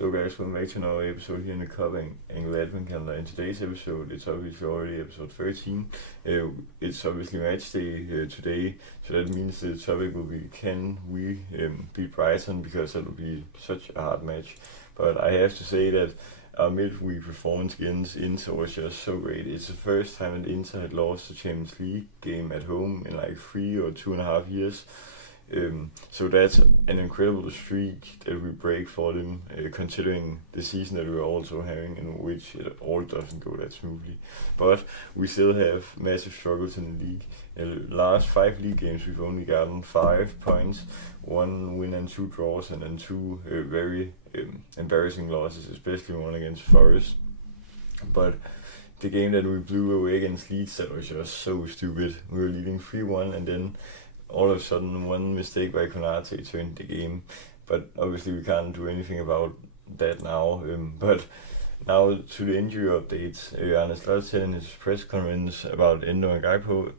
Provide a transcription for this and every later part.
Hello guys, welcome back to another episode here in the Cup Angle Advent Calendar. In today's episode, it's obviously already episode 13. It's obviously match day today, so that means the topic will be, can we beat Brighton, because that will be such a hard match. But I have to say that our midweek performance against Inter was just so great. It's the first time that Inter had lost the Champions League game at home in like 3 or 2.5 years. So that's an incredible streak that we break for them, considering the season that we're also having, in which it all doesn't go that smoothly. But we still have massive struggles in the league. In the last 5 league games, we've only gotten 5 points, 1 win and 2 draws, and then 2 very embarrassing losses, especially one against Forest. But the game that we blew away against Leeds, that was just so stupid. We were leading 3-1, and then all of a sudden one mistake by Konate turned the game. But obviously we can't do anything about that now. But now to the injury updates. Arne Slot said in his press conference about Endo and Gakpo,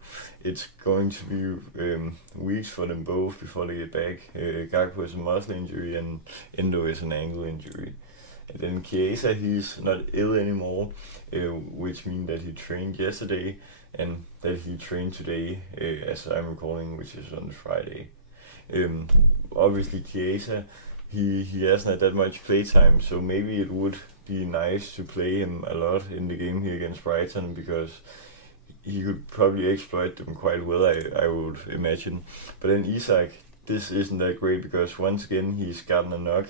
it's going to be weeks for them both before they get back. Gakpo is a muscle injury and Endo is an ankle injury. And then Chiesa, he's not ill anymore, which means that he trained yesterday and that he trained today, as I'm recording, which is on Friday. Obviously Chiesa, he hasn't had that much playtime, so maybe it would be nice to play him a lot in the game here against Brighton, because he could probably exploit them quite well, I would imagine. But then Isak, this isn't that great, because once again he's gotten a knock,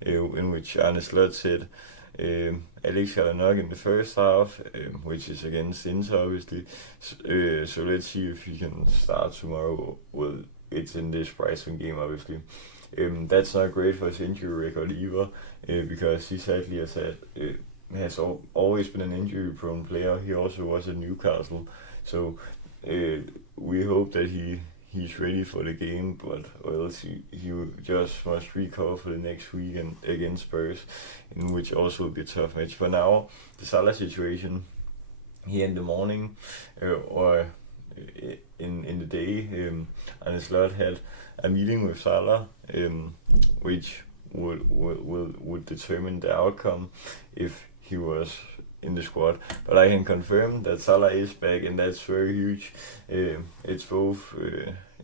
in which Arne Slot said Alex got a knock in the first half, which is against Inter obviously. So let's see if he can start tomorrow. Well, it's in this Brighton game obviously. That's not great for his injury record either, because he sadly has always been an injury prone player. He also was at Newcastle, so we hope that he's ready for the game, but or else he just must recover for the next week and against Spurs, in which also will be a tough match. But now the Salah situation, here in the morning or in the day, Arne Slot had a meeting with Salah, which would determine the outcome if he was in the squad. But I can confirm that Salah is back, and that's very huge. It's both.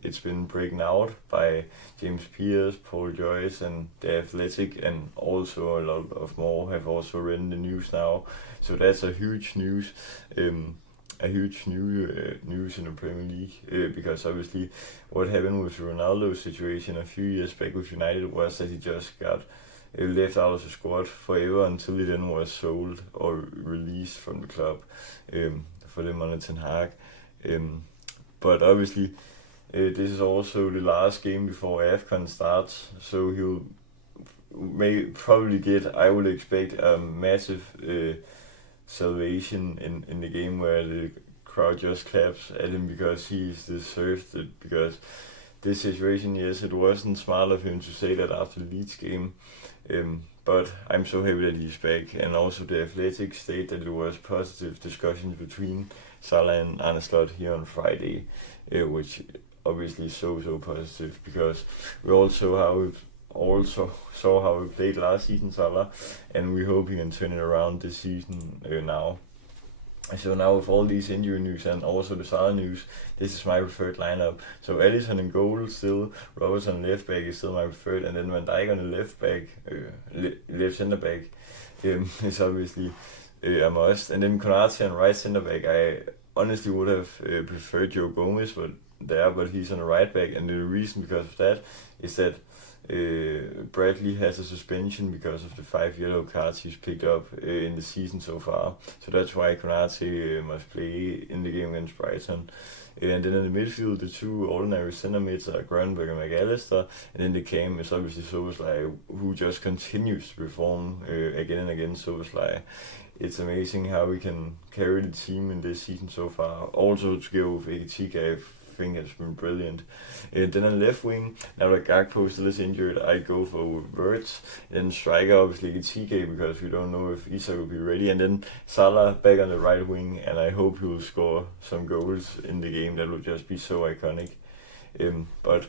It's been breaking out by James Pearce, Paul Joyce, and The Athletic, and also a lot of more have also written the news now. So that's a huge news. News in the Premier League, because obviously what happened with Ronaldo's situation a few years back with United was that he just got left out of the squad forever until he then was sold or released from the club for them under Ten Hag. But obviously this is also the last game before AFCON starts, so he'll probably get, I would expect, a massive salvation in the game where the crowd just claps at him because he's deserved it. Because this situation, yes, it wasn't smart of him to say that after the Leeds game, but I'm so happy that he's back. And also The Athletic state that there was positive discussions between Salah and Arne Slot here on Friday, which obviously is so positive, because we also saw how we played last season, Salah, and we hope he can turn it around this season now. So now with all these injury news and also the Salah news, this is my preferred lineup. So Alisson in goal still, Robertson left back is still my preferred, and then Van Dijk on the left centre back is obviously a must. And then Konate on right centre back, I honestly would have preferred Joe Gomez, but he's on the right back, and the reason because of that is that Bradley has a suspension because of the 5 yellow cards he's picked up in the season so far. So that's why Konate must play in the game against Brighton. And then in the midfield, the 2 ordinary centre mids are Grönberg and McAllister, and then the cam is obviously Szoboszlai, who just continues to perform again and again. Szoboszlai, it's amazing how we can carry the team in this season so far. Also together with Ekitike, I think has been brilliant. Then on the left wing, now that Gakpo still is injured, I go for Wirtz. Then striker, obviously Ekitike, because we don't know if Isak will be ready. And then Salah back on the right wing, and I hope he will score some goals in the game. That will just be so iconic. But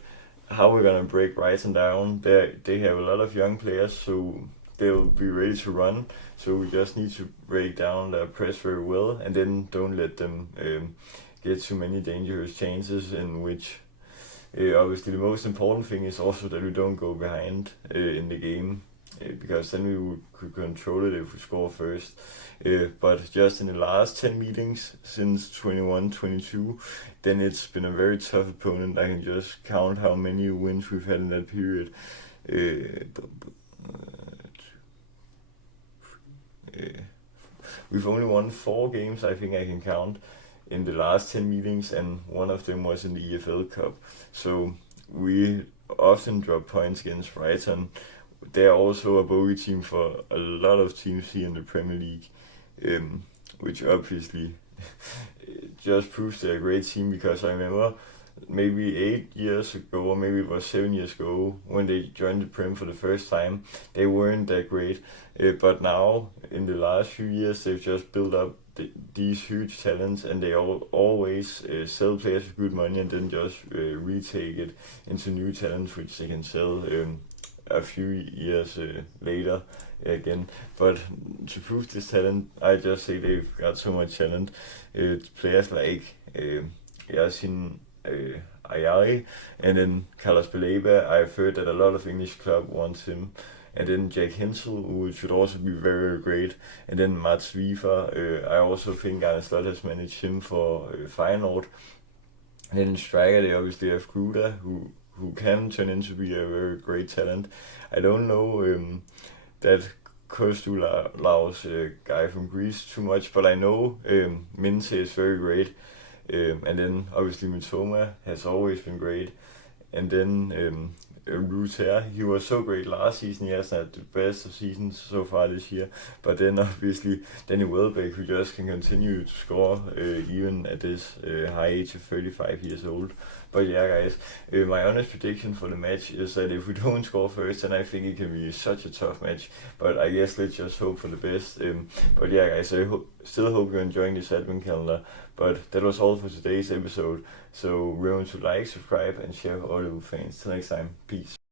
how we're gonna break Brighton down? They have a lot of young players, so they'll be ready to run. So we just need to break down their press very well, and then don't let them get too many dangerous chances in which. Obviously, the most important thing is also that we don't go behind in the game, because then we could control it if we score first. But just in the last 10 meetings since 21-22, then it's been a very tough opponent. I can just count how many wins we've had in that period. We've only won 4 games, I think I can count, in the last 10 meetings, and one of them was in the EFL Cup. So we often drop points against Brighton. They're also a bogey team for a lot of teams here in the Premier League, which obviously just proves they're a great team, because I remember maybe 8 years ago, or maybe it was 7 years ago, when they joined the Prem for the first time, they weren't that great. But now, in the last few years, they've just built up these huge talents, and they always sell players for good money and then just retake it into new talents, which they can sell a few years later again. But to prove this talent, I just say they've got so much talent. Players like Yasin Ayari, and then Carlos Baleba. I've heard that a lot of English club wants him. And then Jack Hensel, who should also be very, very great. And then Mats Wiefer. I also think Arne Slot has managed him for Feyenoord. And then in striker, they obviously have Gruda, who can turn into be a very great talent. I don't know that Kostulaus guy from Greece too much, but I know Minte is very great. And then obviously Mitoma has always been great. And then Ruter, he was so great last season. He hasn't had the best of seasons so far this year. But then obviously Danny Welbeck, who just can continue to score even at this high age of 35 years old. But yeah, guys, my honest prediction for the match is that if we don't score first, then I think it can be such a tough match. But I guess let's just hope for the best. But yeah, guys, I still hope you're enjoying this advent calendar. But that was all for today's episode. So remember to like, subscribe, and share with all the fans. Till next time, peace.